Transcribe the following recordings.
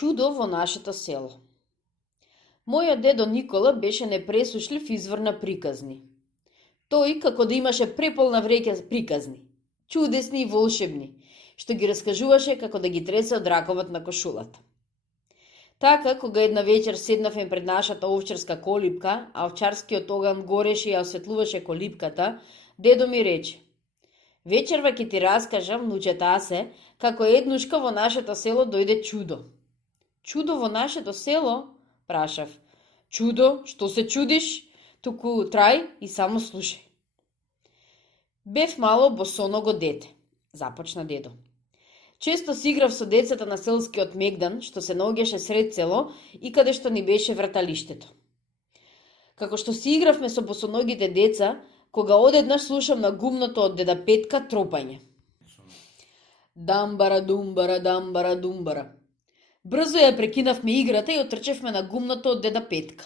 Чудо во нашето село. Мојот дедо Никола беше непресушлив извор на приказни. Тој како да имаше преполна вреќа приказни, чудесни и волшебни, што ги раскажуваше како да ги тресе од раковот на кошулата. Така, кога една вечер седнавме пред нашата овчарска колипка, а овчарскиот оган гореше и ја осветлуваше колипката, дедо ми рече: вечерва ќе ти раскажам, внуче Тасе, како еднушка во нашето село дојде чудо. Чудо во нашето село? Прашав. Чудо? Што се чудиш? Туку трај и само слушај. Бев мало босоного дете, започна дедо. Често си играв со децата на селскиот мегдан, што се наоѓаше сред село и каде што ни беше враталиштето. Како што си игравме со босоногите деца, кога одеднаш слушам на гумното од деда Петка тропање. Дамбара думбара, дамбара думбара. Брзо ја прекинавме играта и отрчевме на гумното од деда Петка.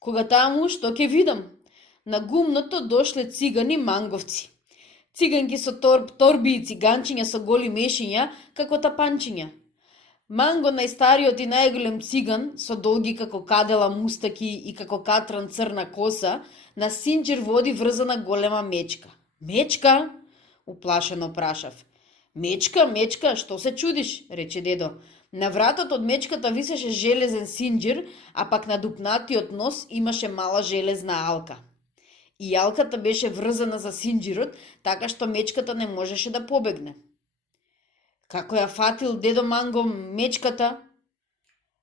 Кога таму, што ќе видам? На гумното дошле цигани манговци. Циганки со торби и циганчиња со голи мешиња, како тапанчиња. Манго најстариот и најголем циган, со долги како кадела мустаки и како катран црна коса, на синџир води врзана голема мечка. Мечка? Уплашено прашав. Мечка, мечка, што се чудиш? Рече дедо. На вратот од мечката висеше железен синџир, а пак на дупнатиот нос имаше мала железна алка. И алката беше врзана за синџирот, така што мечката не можеше да побегне. Како ја фатил дедо Манго мечката?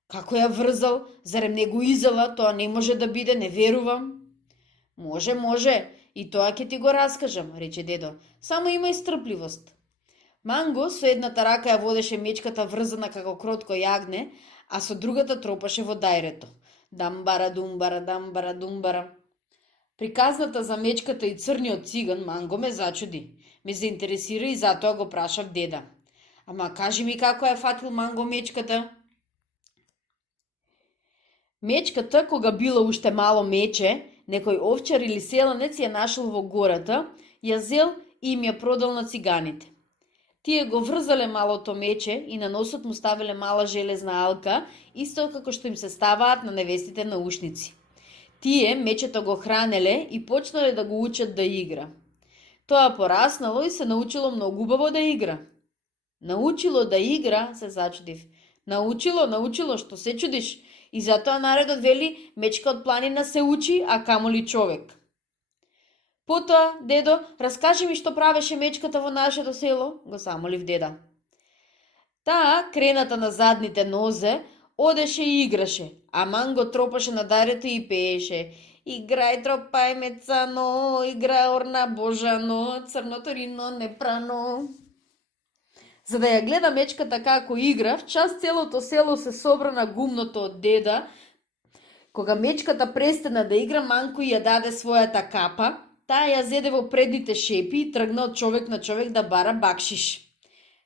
Како ја врзал? Зарем не го изела? Тоа не може да биде, не верувам. Може, и тоа ќе ти го раскажам, рече дедо. Само имај стрпливост. Манго со едната рака ја водеше мечката врзана како кротко јагне, а со другата тропаше во дајрето. Дамбара думбара, дамбара думбара. Приказната за мечката и црниот циган Манго ме зачуди. Ме заинтересира и затоа го прашав деда. Ама кажи ми како ја фатил Манго мечката? Мечката, кога било уште мало мече, некој овчар или селанец ја нашол во гората, ја зел и им ја продал на циганите. Тие го врзале малото мече и на носот му ставиле мала железна алка, исто како што им се ставаат на невестите наушници. Тие мечето го хранеле и почнале да го учат да игра. Тоа пораснало и се научило многу убаво да игра. Научило да игра, се зачудив. Научило, што се чудиш? И затоа наредот вели, мечка од планина се учи, а камоли човек. Потоа, дедо, раскажи ми што правеше мечката во нашето село, го замолив деда. Таа, крената на задните нозе, одеше и играше, а Манго тропаше на дарето и пееше. Играј тропај мецано, играј орна божано, црното рино непрано. За да ја гледа мечката како игра, в час целото село се собра на гумното од деда. Кога мечката престана да игра, Манко ја даде својата капа, таа ја зеде во предните шепи и тргна од човек на човек да бара бакшиш.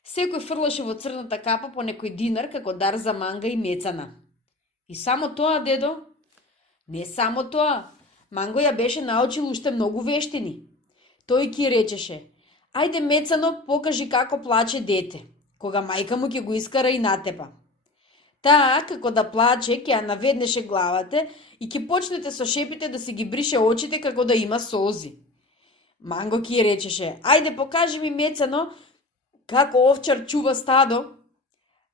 Секој фрлаше во црната капа по некој динар како дар за Манга и Мецана. И само тоа, дедо? Не само тоа. Манго ја беше научил уште многу вештини. Тој ќе речеше: ајде Мецано, покажи како плаче дете, кога мајка му ќе го искара и натепа. Таа, како да плаче, ќе ја наведнеше главата и ќе почнете со шепите да се ги брише очите како да има солзи. Манго ќе речеше: ајде покажи ми Мецано како овчар чува стадо.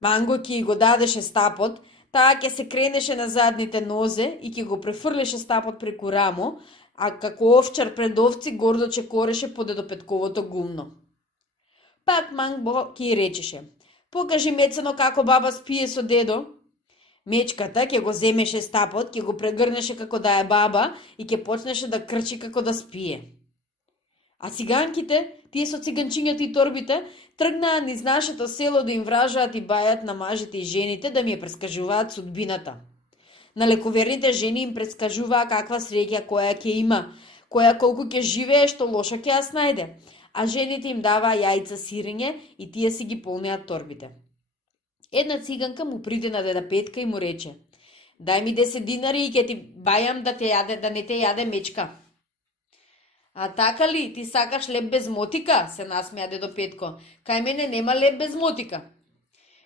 Манго ќе го дадеше стапот, таа ќе се кренеше на задните нозе и ќе го префрлеше стапот преку рамо, а како овчар пред овци гордо чекореше по дедопетковото гумно. Пак Манго ќе речеше: покажи Мецано како баба спие со дедо. Мечката ќе го земеше стапот, ќе го прегрнеше како да е баба и ќе почнеше да крчи како да спие. А циганките, тие со циганчињата и торбите, тргнаа низ нашето село да им вражаат и бајат на мажите и жените да ми ја предскажуваат судбината. На лековерните жени им предскажуваа каква среќа која ќе има, која колку ќе живее, што лошо ќе ја снајде, а жените им даваа јајца сирење и тие си ги полнеат торбите. Една циганка му приде на деда Петка и му рече: дај ми 10 динари и ќе ти бајам да не те јаде мечка. А така ли, ти сакаш леб без мотика? Се насмеа дедо Петко. Кај мене нема леб без мотика.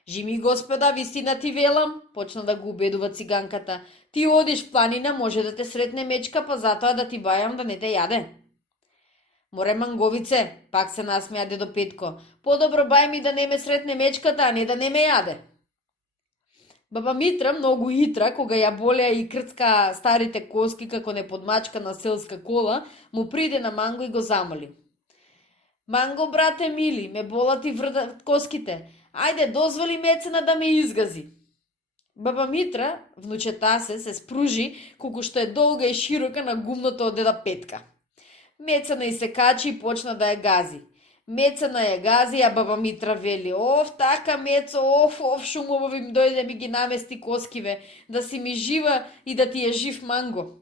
Жими господа, вистина ти велам, почна да го убедува циганката. Ти одиш в планина, може да те сретне мечка, па затоа да ти бајам да не те јаде. Море манговице, пак се насмеа дедо Петко. Подобро бај ми да не ме сретне мечката, а не да не ме јаде. Баба Митра, многу хитра, кога ја болеа и крцка старите коски како неподмачка на селска кола, му приде на Манго и го замоли. Манго, брате мили, ме болат и врдат коските. Ајде, дозволи Мецена да ме изгази. Баба Митра, внучета се спружи, колку што е долга и широка на гумното од деда Петка. Мецена и се качи и почна да ја гази. Мецена ја гази, а баба Митра вели: "Оф, така Мецо, оф, шумово ми дојде ми ги намести коскиве, да си ми жива и да ти е жив Манго."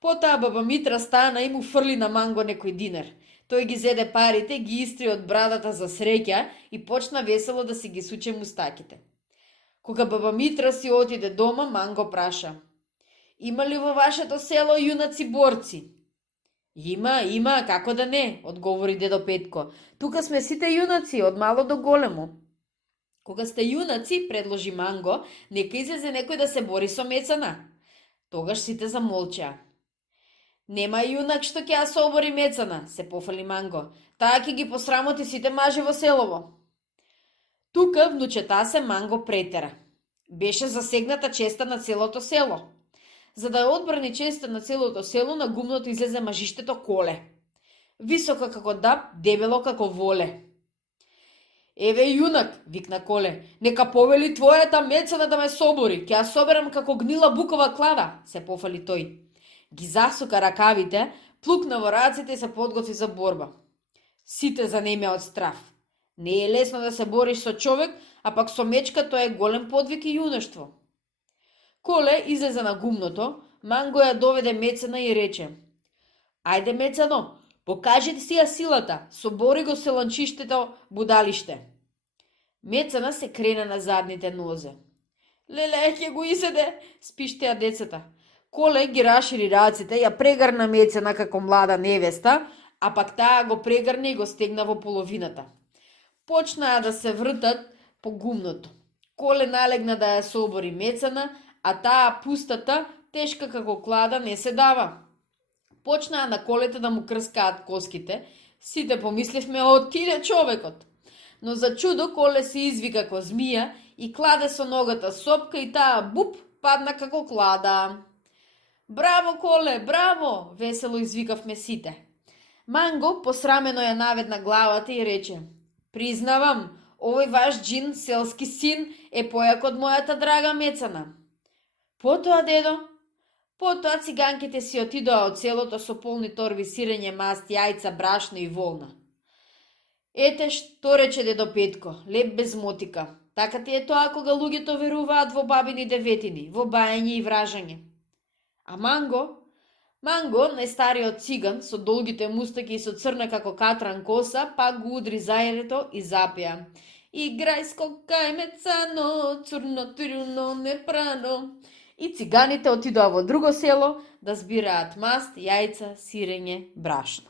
Потоа баба Митра стана и му фрли на Манго некој динар. Тој ги зеде парите, ги истри од брадата за среќа и почна весело да си ги суче мустаките. Кога баба Митра си отиде дома, Манго праша: "Има ли во вашето село јунаци борци?" Има, како да не, одговори дедо Петко. Тука сме сите јунаци, од мало до големо. Кога сте јунаци, предложи Манго, нека излезе некој да се бори со Мецена. Тогаш сите замолчаа. Нема јунак што ќе ја собори Мецена, се пофали Манго. Таа ќе ги посрамоти сите мажи во селово. Тука внучета се Манго претера. Беше засегната честа на целото село. За да ја одбрани честа на целото село, на гумното излезе мажиштето Коле. Високо како даб, дебело како воле. "Еве јунак," викна Коле, "нека повели твојата Мецена да ме собори, ќе ја соберам како гнила букова клада," се пофали тој. Ги засука ракавите, плукна во раците и се подготви за борба. Сите занемеа од страв. Не е лесно да се бориш со човек, а пак со мечка тоа е голем подвиг и јунештво. Коле излезе на гумното, Манго ја доведе Мецена и рече: "Ајде Мецено, покажи ти си ја силата, собори го селанчиштето будалиште." Мецена се крена на задните нозе. "Леле, ќе го иседе," спиштеа децата. Коле ги рашири раците, ја прегрна Мецена како млада невеста, а пак таа го прегрна и го стегна во половината. Почнаа да се вртат по гумното. Коле налегна да ја собори Мецена, а таа пустата, тешка како клада, не се дава. Почнаа на Колете да му крскаат коските, сите помисливме отиде човекот. Но за чудо Коле се изви како змија и кладе со ногата сопка и таа буп падна како клада. "Браво, Коле, браво!" весело извикавме сите. Манго посрамено ја наведна главата и рече: "Признавам, овој ваш джин, селски син, е појак од мојата драга Мецена." Потоа, дедо? Потоа циганките си отидоа од селото со полни торби сирење, маст, јајца, брашно и волна. Ете што рече дедо Петко, леп без мотика. Така ти е тоа кога луѓето веруваат во бабини деветини, во бајање и вражање. А Манго, најстариот циган, со долгите мустаки и со црна како катран коса, пак го удри зајрето и запеа: "Играј скокај Мецано, цурно трюно непрано." И циганите отидоа во друго село да збираат маст, јајца, сирење, брашно.